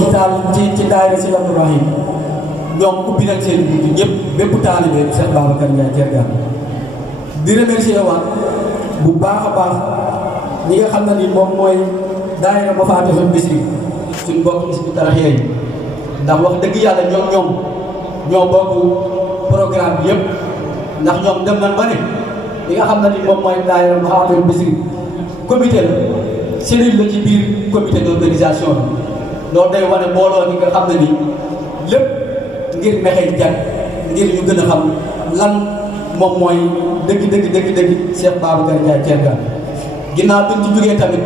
ci taal ci daayira si Abdourahim ñoom ubbi nañ seen buntu ñëpp bépp taalibe Cheikh Babacar Ndiaye Thiergane di remercier waat bu baax a baax ñi nga xam ne ni moom mooy daayira Mafatihul Bichri suñu mbokk Hizbut Tarqiyyah yi ndax wax dëgg yàlla ñoo bokk programme bi yëpp ndax ñoom dem nañ ba ne li nga xam ne ni moom mooy daayira Mafatihul Bichri comité la cellule la ci biir comité d'organisation bi loolu day wane mbooloo ñi nga xam ne ni lépp ngir Mékhé jag ngir ñu gën a xam lan moom mooy dëgg Cheikh Babacar Ndiaye Thiergane ginnaaw bi ñu ci jógee tamit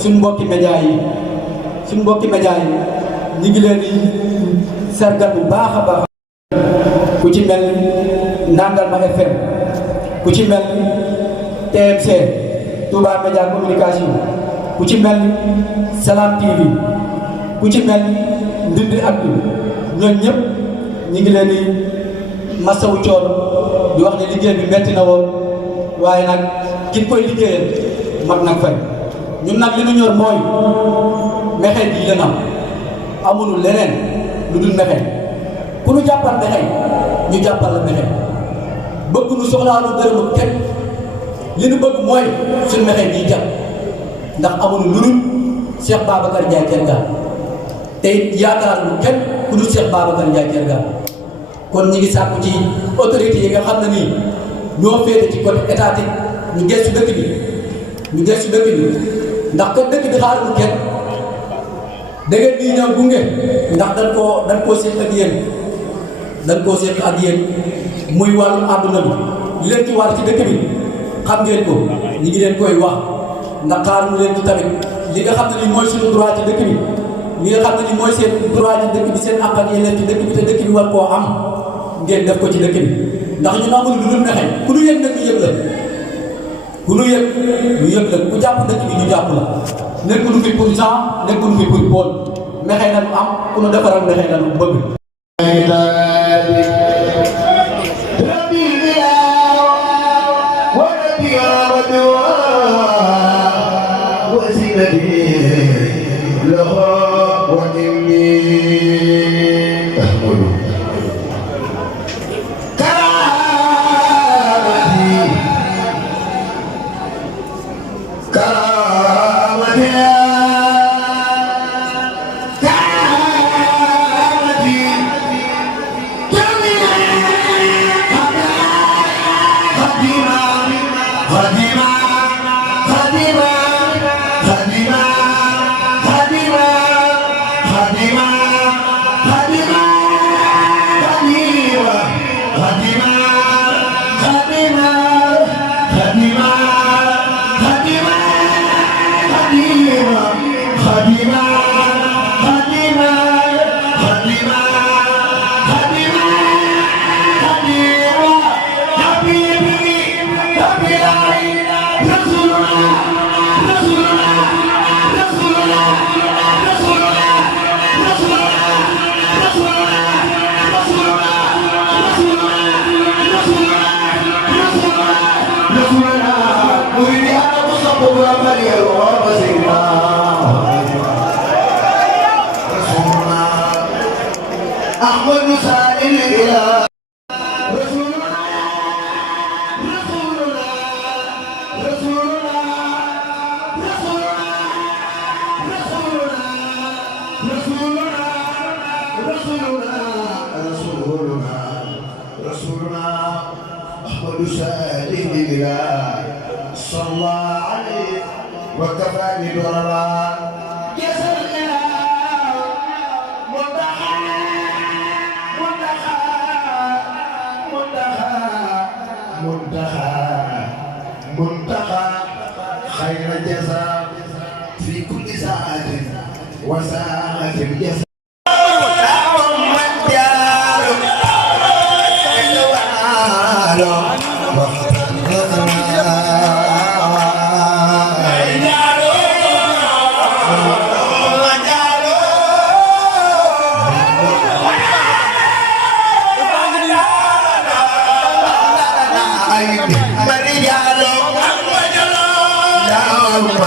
suñ mbokki média yi ñu ngi leen di sargal bu baax a baax ku ci mel ni Ndangalma FM ku ci mel ni TMC Touba Média Communication ku ci mel ni Salam TV ku ci mel ni Ndindy Actu ñooñu ñëpp ñu ngi leen di masawu coono di wax ne liggéey bi metti na woon waaye nag ki koy liggéeyal mag nag fay ñun nag li ñu ñor mooy Mékhé bii la nam amuñu leneen lu dul Mékhé ku ñu jàppal Mékhé ñu jàppal la Mékhé bëgg nu soxlaalu dërëmu kenn li ñu bëgg mooy suñu Mékhé bii jàpp ndax amuñu lu dul Cheikh Babacar Ndiaye Thiergane te it yaakaar lu kenn ku dul Cheikh Babacar Ndiaye Thiergane kon ñi ngi sàkku ci autorités yi nga xam ne nii ñoo féete ci côté étatique ñu gëstu dëkk bi ndax kat dëkk bi xaarul kenn da ngeen di ñëw gunge ndax dañ koo seet ak yéen muy wàllu àdduna bi li leen ci war ci dëkk bi xam ngeen ko ñi ngi leen koy wax ndax xaarul leen ci tamit li nga xam ne nii mooy suñu droit ci dëkk bi li nga xam ne nii mooy seen droit ci dëkk bi seen àq ak yelleef ci dëkk bi te dëkk bi war koo am ngeen def ko ci dëkk bi ndax ñu amul lu dul Mékhé ku ñu yëg nag ñu yëg la ku ñu yëg la ku jàpp dëkk bi ñu jàpp la nekkul fi pour Jean nekkul fi pour Paul Mékhé na lu am ku ñu defaral Mékhé na lu bëgg.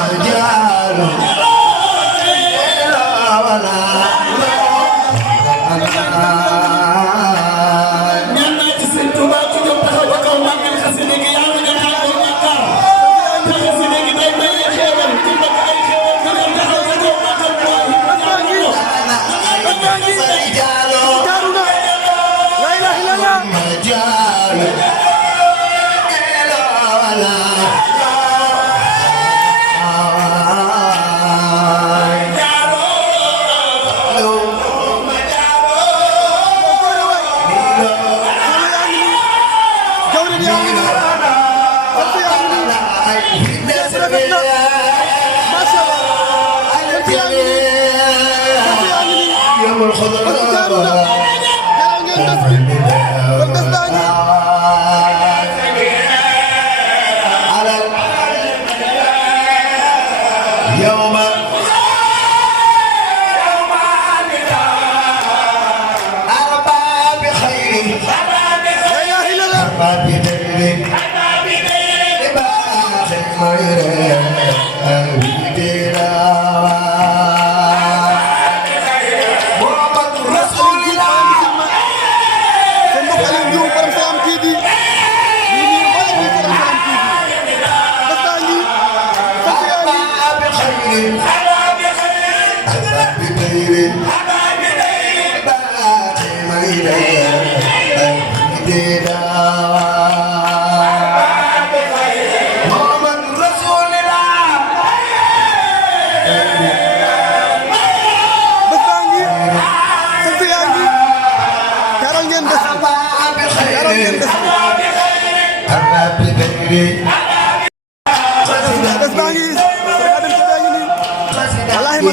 Mariano,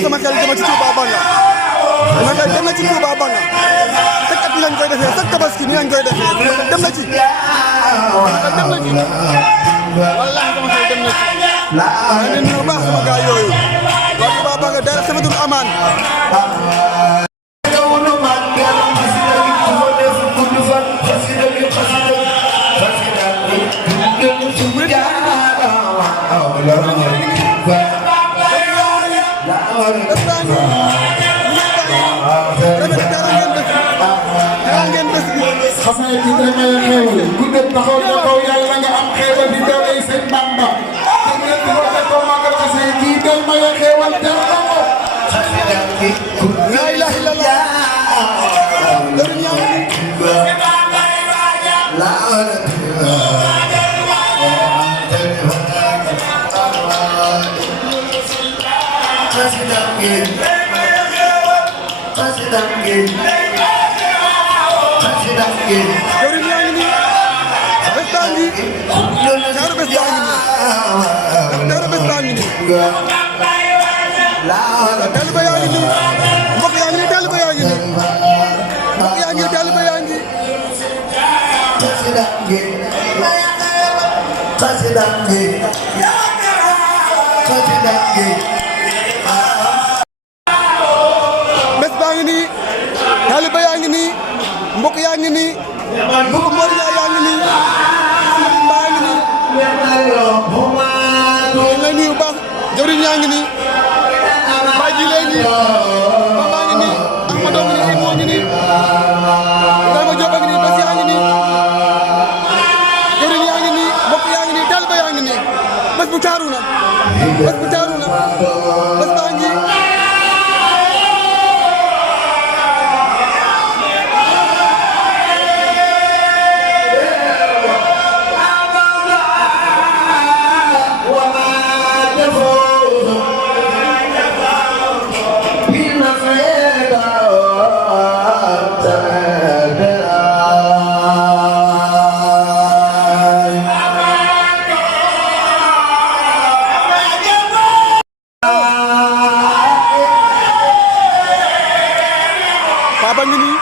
sama xel dama ci Touba Banga sama xel dem na ci Touba Banga chaque at lañ koy defee chaque tabaski ni lañ koy defee dem na ci wallahi sama xel dem na ci maa ngi nuyu baax sama gaay yooyu waa Touba Banga dara sama dul amaan xam nga kii dina may xéewal ku dëkk taxaw na kaw yàlla nga am xéewal di doole seen Bamba te ngeen di ko def ko magal xasee kii day may xéewal jar na ko la ilaha illallah jawriñ yaa ngi nii bés baa ngi ñaaru bés baa ngi nii ñaaru bés baa ngi nii taaliba yaa ngi nii mbokk yaa ngi nii taaliba yaa ngi nii mbokk yaa ngi taaliba yaa ngi bés baa ngi nii taaliba yaa ngi nii mbokk yaa ngi nii mbokk Mor yaa ngi nii mbaa ngi nii ñu lay nuyu baax jawriñ yaa ngi nii mbaa ji lee ngi baa ngi nii Ahmadu ngi nii moo ngi nii Ibrahima Diop a ngi nii bés yaa ngi nii jawriñ yaa ngi nii mbokk yaa ngi nii taaliba yaa ngi nii bés bu taaru na bés bu taaru na bés baa ngi Papa ngi nii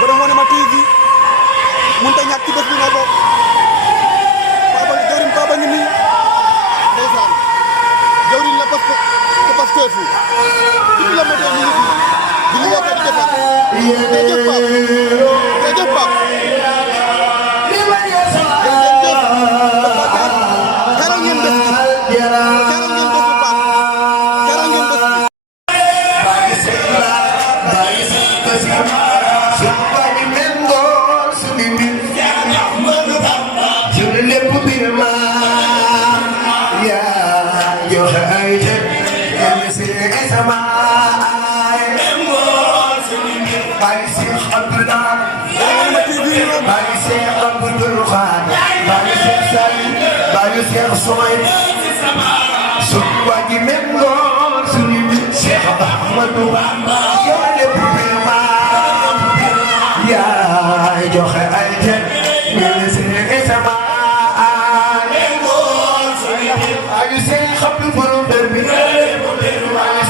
borom Wonema TV mënut a ñàkk ci bés bi nga bokk Papa jawriñ Papa ngi nii ndeysaan jawriñ la parce que Pastef depuis la modèle ñu ngi di liggéey ko di defar jërëjëf Pape jërëjëf Pape teral ngeen bés bi teral ngeen bés bi Pape teral ngeen bés bi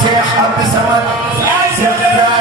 Cheikh Abdou Samad Cheikh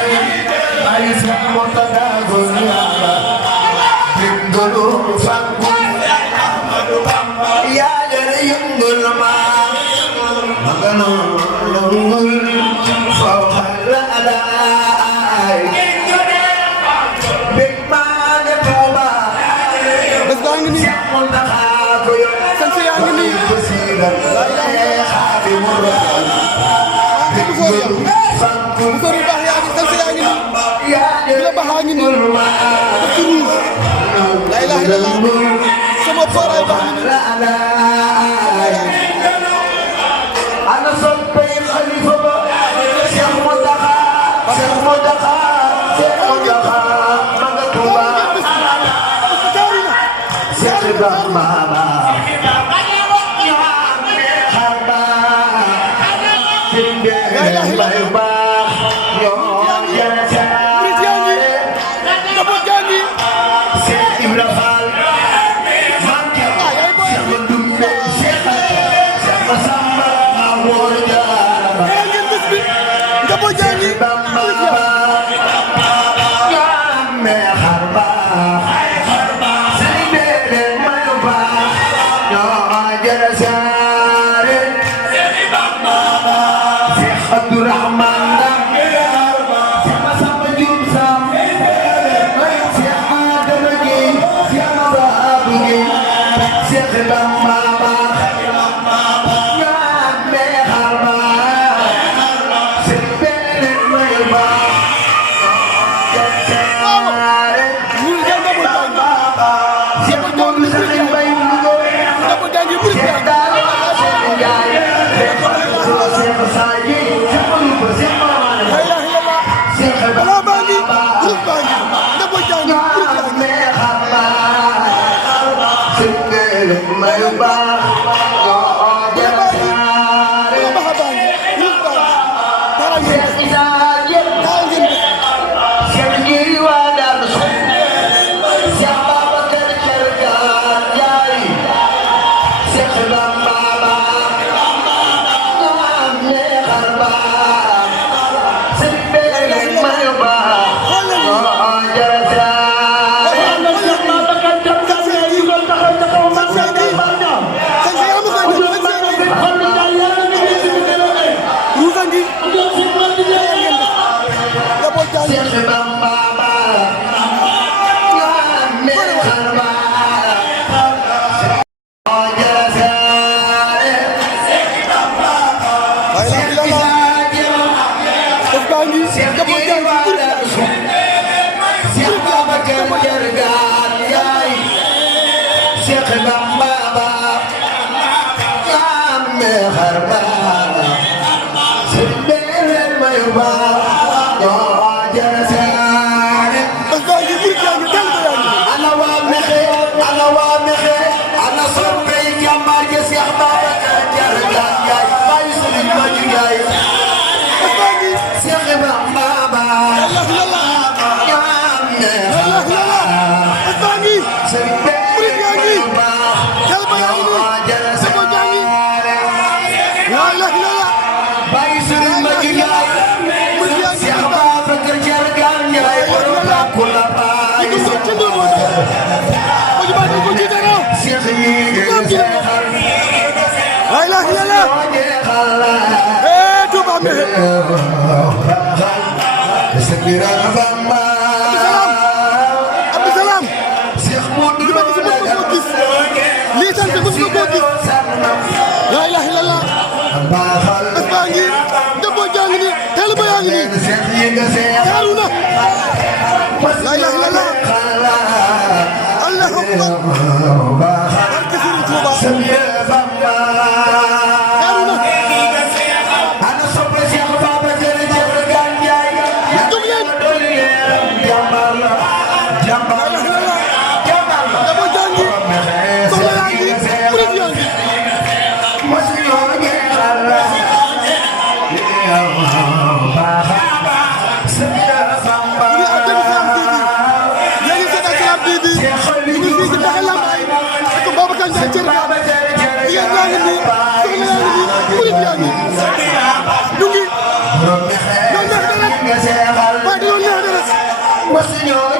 Señor